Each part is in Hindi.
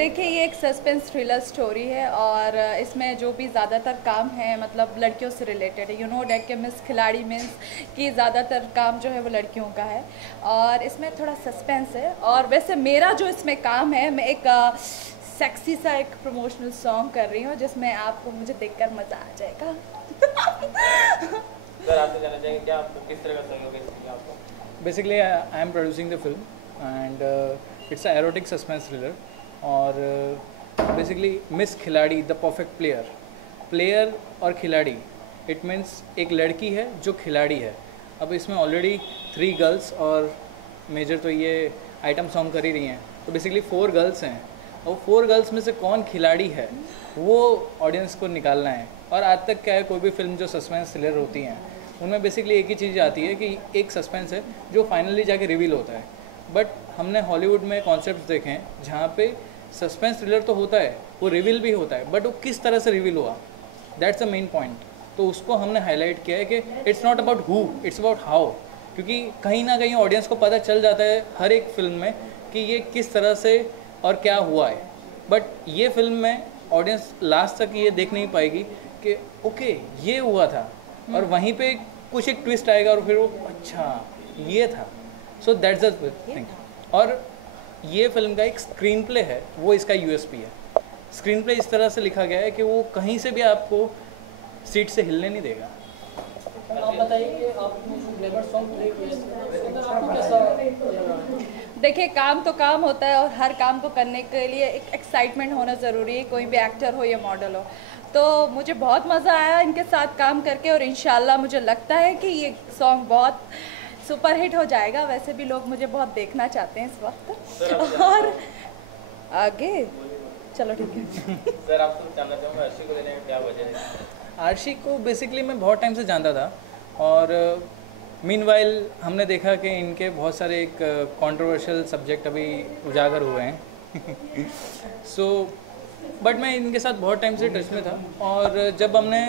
देखिए ये एक सस्पेंस थ्रिलर स्टोरी है और इसमें जो भी ज़्यादातर काम है मतलब लड़कियों से रिलेटेड है। यू नो डेट के मिस खिलाड़ी मीन्स कि ज़्यादातर काम जो है वो लड़कियों का है और इसमें थोड़ा सस्पेंस है। और वैसे मेरा जो इसमें काम है, मैं एक सेक्सी सा एक प्रमोशनल सॉन्ग कर रही हूँ जिसमें आपको मुझे देखकर मज़ा आ जाएगा। सर आपसे जानना चाहेंगे क्या आपको किस तरह का सहयोग है इसमें आपको? Basically, I am producing the film and it's an erotic suspense thriller और basically मिस खिलाड़ी द परफेक्ट प्लेयर और खिलाड़ी इट मीन्स एक लड़की है जो खिलाड़ी है। अब इसमें ऑलरेडी 3 गर्ल्स और मेजर तो ये आइटम सॉन्ग कर ही रही हैं, तो बेसिकली 4 गर्ल्स हैं और 4 गर्ल्स में से कौन खिलाड़ी है वो ऑडियंस को निकालना है। और आज तक क्या है, कोई भी फिल्म जो सस्पेंस थ्रिलर होती हैं उनमें बेसिकली एक ही चीज़ आती है कि एक सस्पेंस है जो फाइनली जाके रिवील होता है। बट हमने हॉलीवुड में कॉन्सेप्ट्स देखे हैं जहाँ पे सस्पेंस थ्रिलर तो होता है, वो रिवील भी होता है, बट वो किस तरह से रिवील हुआ, दैट्स द मेन पॉइंट। तो उसको हमने हाईलाइट किया है कि it's not about who, it's about how, क्योंकि कहीं ना कहीं ऑडियंस को पता चल जाता है हर एक फिल्म में कि ये किस तरह से और क्या हुआ है। बट ये फिल्म में ऑडियंस लास्ट तक ये देख नहीं पाएगी कि ओके ये हुआ था और वहीं पे कुछ एक ट्विस्ट आएगा और फिर वो अच्छा ये था। So that's the thing. और ये फिल्म का एक स्क्रीन प्ले है, वो इसका यूएसपी है। स्क्रीन प्ले इस तरह से लिखा गया है कि वो कहीं से भी आपको सीट से हिलने नहीं देगा। आप बताइए कि आपने जो ग्लैमर सॉन्ग प्ले किया आपको कैसा? देखिए काम तो काम होता है और हर काम को करने के लिए एक एक्साइटमेंट होना ज़रूरी है, कोई भी एक्टर हो या मॉडल हो। तो मुझे बहुत मज़ा आया इनके साथ काम करके और इंशाल्लाह मुझे लगता है कि ये सॉन्ग बहुत सुपर हिट हो जाएगा। वैसे भी लोग मुझे बहुत देखना चाहते हैं इस वक्त और आगे चलो ठीक है। सर आपसे जानना चाहूँगा आरशी को लेने का क्या वजह है? आरशी को बेसिकली मैं बहुत टाइम से जानता था और मीनवाइल हमने देखा कि इनके बहुत सारे एक कंट्रोवर्शियल सब्जेक्ट अभी उजागर हुए हैं सो बट मैं इनके साथ बहुत टाइम से टच में था और जब हमने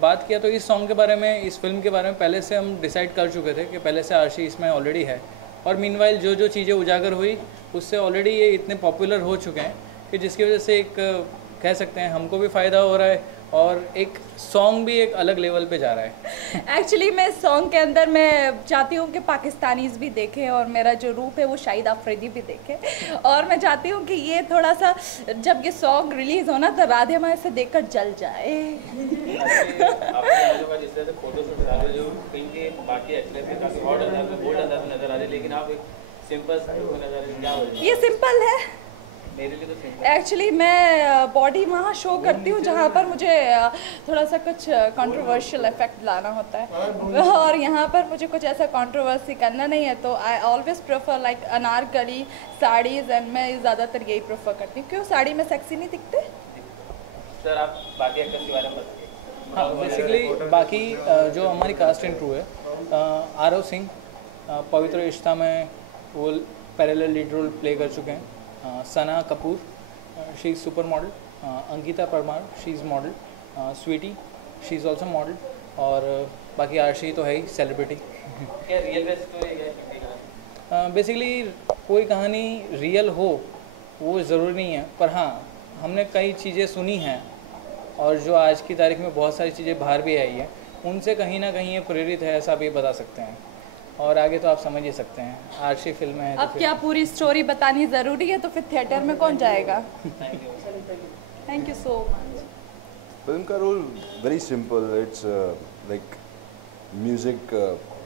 बात किया तो इस सॉन्ग के बारे में, इस फिल्म के बारे में पहले से हम डिसाइड कर चुके थे कि पहले से आर्शी इसमें ऑलरेडी है और मीनवाइल जो जो चीज़ें उजागर हुई उससे ऑलरेडी ये इतने पॉपुलर हो चुके हैं कि जिसकी वजह से एक कह सकते हैं हमको भी फ़ायदा हो रहा है और एक सॉन्ग भी एक अलग लेवल पे जा रहा है। एक्चुअली मैं सॉन्ग के अंदर मैं चाहती हूँ कि पाकिस्तानीज़ भी देखें और मेरा जो रूप है वो शाहिद आफरीदी भी देखे और मैं चाहती हूँ कि ये थोड़ा सा जब ये सॉन्ग रिलीज़ हो ना तो राधे माँ इसे देखकर जल जाए। जिस तरह से फोटोशूट करा रहे हो जो फिल्म के बाकी एक्ट्रेस के काफ़ी हॉट अंदाज में, बोल्ड अंदाज में नजर आ रहे हैं, लेकिन आप एक सिंपल नजर आ रहे हैं, क्या हो रहा है? ये सिंपल है मेरे लिए तो सिंपल। एक्चुअली मैं बॉडी वहाँ शो करती हूँ जहाँ पर मुझे थोड़ा सा कुछ कंट्रोवर्शियल इफेक्ट लाना होता है और यहाँ पर मुझे कुछ ऐसा कंट्रोवर्सी करना नहीं है, तो I always prefer like Anarkali saris and मैं ज़्यादातर यही प्रेफर करती हूँ। क्यों साड़ी में सेक्सी नहीं दिखते? सर आप बाकी एक्टर्स के बारे में बताइए। हाँ, बेसिकली बाकी जो हमारी कास्ट एंड क्रू है, आरव सिंह पवित्र रिश्ता में वो पैरेलल लीड रोल प्ले कर चुके हैं, Sana Kapoor she is super model, Ankita Parmar she is model, Sweety she is also model और बाकी आर्शी तो है ही सेलिब्रिटी। क्या रियल बेस स्टोरी है? बेसिकली कोई कहानी रियल हो वो ज़रूरी नहीं है, पर हाँ हमने कई चीज़ें सुनी हैं और जो आज की तारीख में बहुत सारी चीज़ें बाहर भी आई हैं उनसे कहीं ना कहीं ये प्रेरित है, ऐसा भी बता सकते हैं और आगे तो आप समझ ही सकते हैं आर्शी फिल्म है। अब क्या पूरी स्टोरी बतानी ज़रूरी है? तो फिर थिएटर में कौन जाएगा? Thank you so much. Film का role very simple, it's like music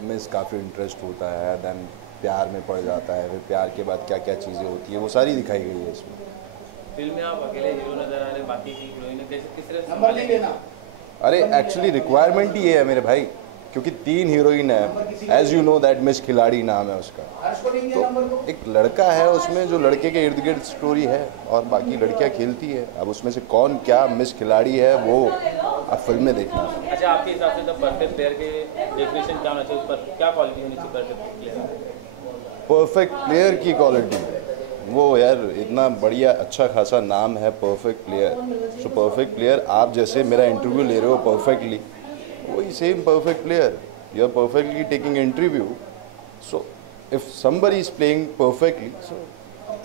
में काफ़ी इंटरेस्ट होता है, देन प्यार में पड़ जाता है, फिर प्यार के बाद क्या क्या चीज़ें होती है वो सारी दिखाई गई है इसमें। फिल्म में आप अकेले हीरो नजर आ रहे हैं, बाकी की हीरोइन कैसे किस तरह संभालेंगे? अरे एक्चुअली रिक्वायरमेंट ही ये है मेरे भाई, क्योंकि 3 हीरोइन है, as you know that miss खिलाड़ी नाम है उसका, तो एक लड़का है उसमें जो लड़के के इर्द गिर्द स्टोरी है और बाकी लड़कियां खेलती है। अब उसमें से कौन क्या मिस खिलाड़ी है वो आप फिल्म में देखना। अच्छा, आपके हिसाब से द परफेक्ट प्लेयर के डेफिनेशन क्या होना चाहिए, उस पर क्या क्वालिटी होनी चाहिए परफेक्ट प्लेयर? परफेक्ट प्लेयर की क्वालिटी वो यार इतना बढ़िया अच्छा खासा नाम है perfect player, so perfect player आप जैसे मेरा इंटरव्यू ले रहे हो परफेक्टली, वही same perfect player, you are perfectly taking interview, so if somebody is playing perfectly so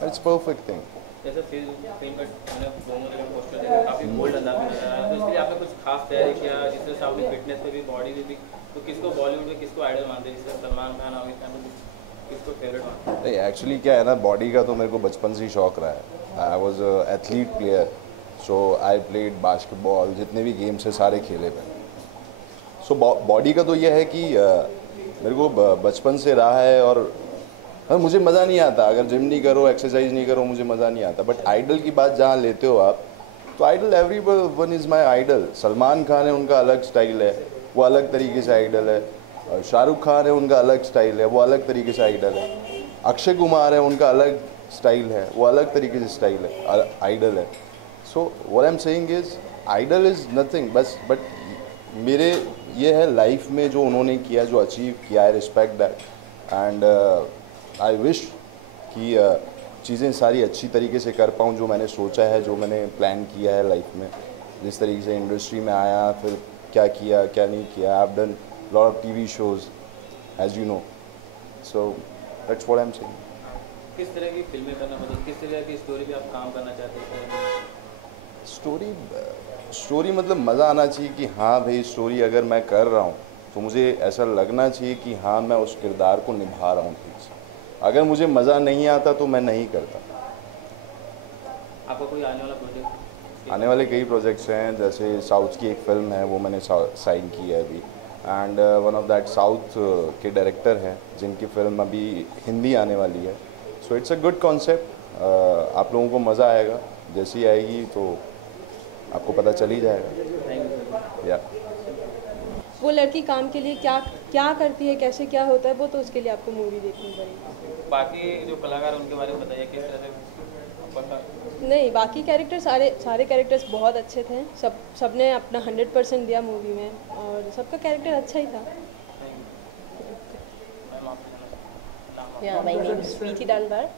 that's perfect thing. जैसे फिल्म का मैंने दोनों जगह पोस्टर देखा, काफ़ी बोल्ड अंदाज में नजर आ रहा है, तो इसलिए आपने कुछ खास तैयारी किया? जिस तरह से आपने फिटनेस पे भी, बॉडी में भी, तो किसको बॉलीवुड में किसको आइडल मानते हैं? जैसे सलमान खान, आमिर खान, किसको फेवरेट मानते हैं? नहीं एक्चुअली क्या है ना, बॉडी का तो मेरे को बचपन से ही शौक रहा है। I was athlete player, so I played basketball, जितने भी गेम्स है सारे खेले मैं। सो बॉडी का तो यह है कि मेरे को बचपन से रहा है और मुझे मज़ा नहीं आता अगर जिम नहीं करो, एक्सरसाइज नहीं करो, मुझे मज़ा नहीं आता। बट आइडल की बात जहाँ लेते हो आप, तो idol every one is my idol. Salman Khan है, उनका अलग स्टाइल है, वो अलग तरीके से आइडल है। शाहरुख खान है, उनका अलग स्टाइल है, वो अलग तरीके से आइडल है। अक्षय कुमार है, उनका अलग स्टाइल है, वो अलग तरीके से स्टाइल है, आइडल है। So what I am saying is idol is nothing, बस बट मेरे ये है लाइफ में जो उन्होंने किया, जो अचीव किया, I respect that and I wish कि चीज़ें सारी अच्छी तरीके से कर पाऊँ, जो मैंने सोचा है, जो मैंने प्लान किया है लाइफ में। जिस तरीके से इंडस्ट्री में आया, फिर क्या किया क्या नहीं किया, I have done lot of TV shows as you know, so that's what I am saying. किस तरह की फिल्में करना पसंद, किस तरह की स्टोरी पे आप काम करना चाहते हैं? स्टोरी मतलब मज़ा आना चाहिए कि हाँ भाई स्टोरी अगर मैं कर रहा हूँ तो मुझे ऐसा लगना चाहिए कि हाँ मैं उस किरदार को निभा रहा हूँ ठीक से। अगर मुझे मज़ा नहीं आता तो मैं नहीं करता। आपका कोई आने वाला प्रोजेक्ट? आने वाले कई प्रोजेक्ट्स हैं, जैसे साउथ की एक फ़िल्म है वो मैंने साइन की है अभी, and one of that south के डायरेक्टर हैं जिनकी फ़िल्म अभी हिंदी आने वाली है। So it's a good concept, आप लोगों को मज़ा आएगा, जैसी आएगी तो आपको पता चल ही जाएगा। या वो लड़की काम के लिए क्या क्या करती है, कैसे क्या होता है, वो तो उसके लिए आपको मूवी देखनी पड़ेगी। बाकी जो कलाकार उनके बारे में बताइए, किस तरह से पता? नहीं, बाकी कैरेक्टर सारे कैरेक्टर्स बहुत अच्छे थे, सबने अपना 100% दिया मूवी में और सबका कैरेक्टर अच्छा ही था। नाम आपका या my name is Preeti Danbar.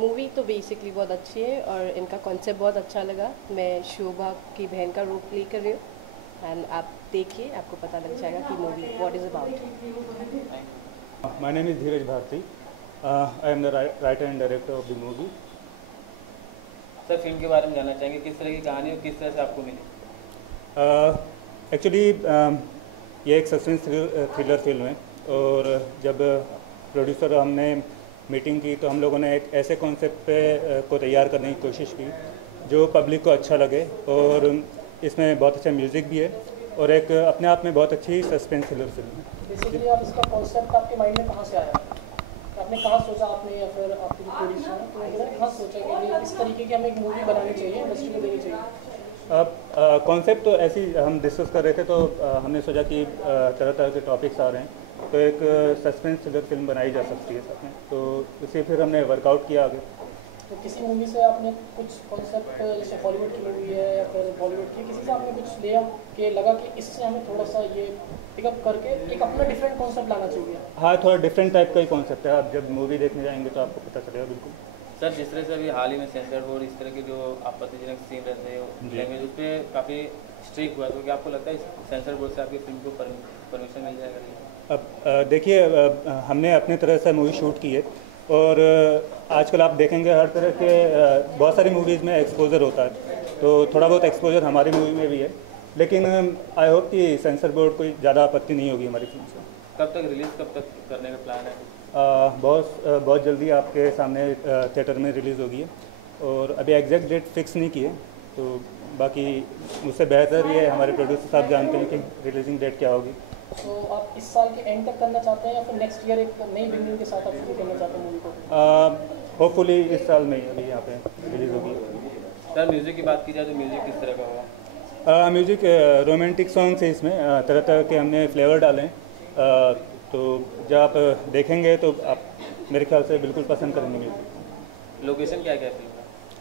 Movie तो बेसिकली बहुत अच्छी है और इनका कॉन्सेप्ट बहुत अच्छा लगा। मैं शोभा की बहन का रोल प्ले कर रही हूँ एंड आप देखिए, आपको पता लग जाएगा कि movie what is about. My name is Dheeraj Bharti. I am the writer and director of the movie. Sir film के बारे में जानना चाहेंगे, किस तरह की कहानी और किस तरह से आपको मिली? एक्चुअली ये एक सस्पेंस थ्रिलर फिल्म है और जब प्रोड्यूसर हमने मीटिंग की तो हम लोगों ने एक ऐसे कॉन्सेप्ट पे को तैयार करने की कोशिश की जो पब्लिक को अच्छा लगे और इसमें बहुत अच्छा म्यूज़िक भी है और एक अपने आप में बहुत अच्छी सस्पेंस थ्रिलर फिल्म है। बेसिकली आप इसका कॉन्सेप्ट आपके माइंड में कहाँ से आया? आपने कहाँ सोचा आपने, या फिर आपके जो प्रोड्यूसर हैं तो उन्होंने कहाँ सोचा कि ये इस तरीके की हमें एक मूवी बनानी चाहिए, इंडस्ट्री को देनी चाहिए? अब कॉन्सेप्ट तो ऐसे ही हम डिस्कस कर रहे थे तो हमने सोचा कि तरह तरह के टॉपिक्स आ रहे हैं तो एक सस्पेंस थ्रिलर फिल्म बनाई जा सकती है साथ में, तो इसे फिर हमने वर्कआउट किया आगे। तो किसी मूवी से आपने कुछ कॉन्सेप्ट, जैसे हॉलीवुड की मूवी है या फिर बॉलीवुड की, किसी से आपने कुछ लिया कि लगा कि इससे हमें थोड़ा सा ये पिकअप करके एक अपना डिफरेंट कॉन्सेप्ट लाना चाहिए? हाँ, थोड़ा डिफरेंट टाइप का ही कॉन्सेप्ट है। आप जब मूवी देखने जाएंगे तो आपको पता चलेगा। बिल्कुल सर, जिस तरह से अभी हाल ही में सेंसर बोर्ड इस तरह के जो आपत्तिजनक सीन रहते हैं लैंग्वेज उस पर काफ़ी स्ट्रिक्ट हुआ, तो क्या आपको लगता है सेंसर बोर्ड से आपकी फिल्म को परमिशन मिल जाएगा? अब देखिए, हमने अपने तरह से मूवी शूट की है और आजकल आप देखेंगे हर तरह के बहुत सारी मूवीज़ में एक्सपोजर होता है, तो थोड़ा बहुत एक्सपोजर हमारी मूवी में भी है, लेकिन आई होप कि सेंसर बोर्ड कोई ज़्यादा आपत्ति नहीं होगी हमारी फिल्म से। कब तक रिलीज़, कब तक करने का प्लान है? बहुत जल्दी आपके सामने थिएटर में रिलीज़ होगी और अभी एग्जैक्ट डेट फिक्स नहीं की है, तो बाकी मुझसे बेहतर ये हमारे प्रोड्यूसर साहब जानते हैं कि रिलीजिंग डेट क्या होगी। तो आप इस साल के एंड तक करना चाहते हैं या फिर नेक्स्ट ईयर एक नई बिगनिंग के साथ आप शुरू करना चाहते हैं मूवी को? होपफुली इस साल में ही अभी यहाँ पे रिलीज़ होगी। सर म्यूज़िक की बात की जाए तो म्यूज़िक किस तरह का होगा? म्यूज़िक रोमांटिक सॉन्ग्स है इसमें, तरह तरह के हमने फ्लेवर डाले हैं, तो जब आप देखेंगे तो आप मेरे ख्याल से बिल्कुल पसंद करेंगे म्यूज़िक। लोकेशन क्या क्या है फिल्म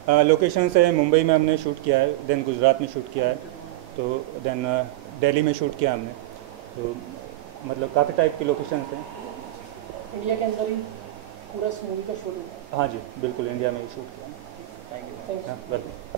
का? लोकेशन से मुंबई में हमने शूट किया है, देन गुजरात में शूट किया है, तो देन दिल्ली में शूट किया हमने, तो मतलब काफ़ी टाइप की लोकेशंस हैं। इंडिया के अंदर ही पूरा इस मूवी का शूट हुआ? हाँ जी, बिल्कुल इंडिया में ही शूट किया। Thank you. हाँ, वेलकम।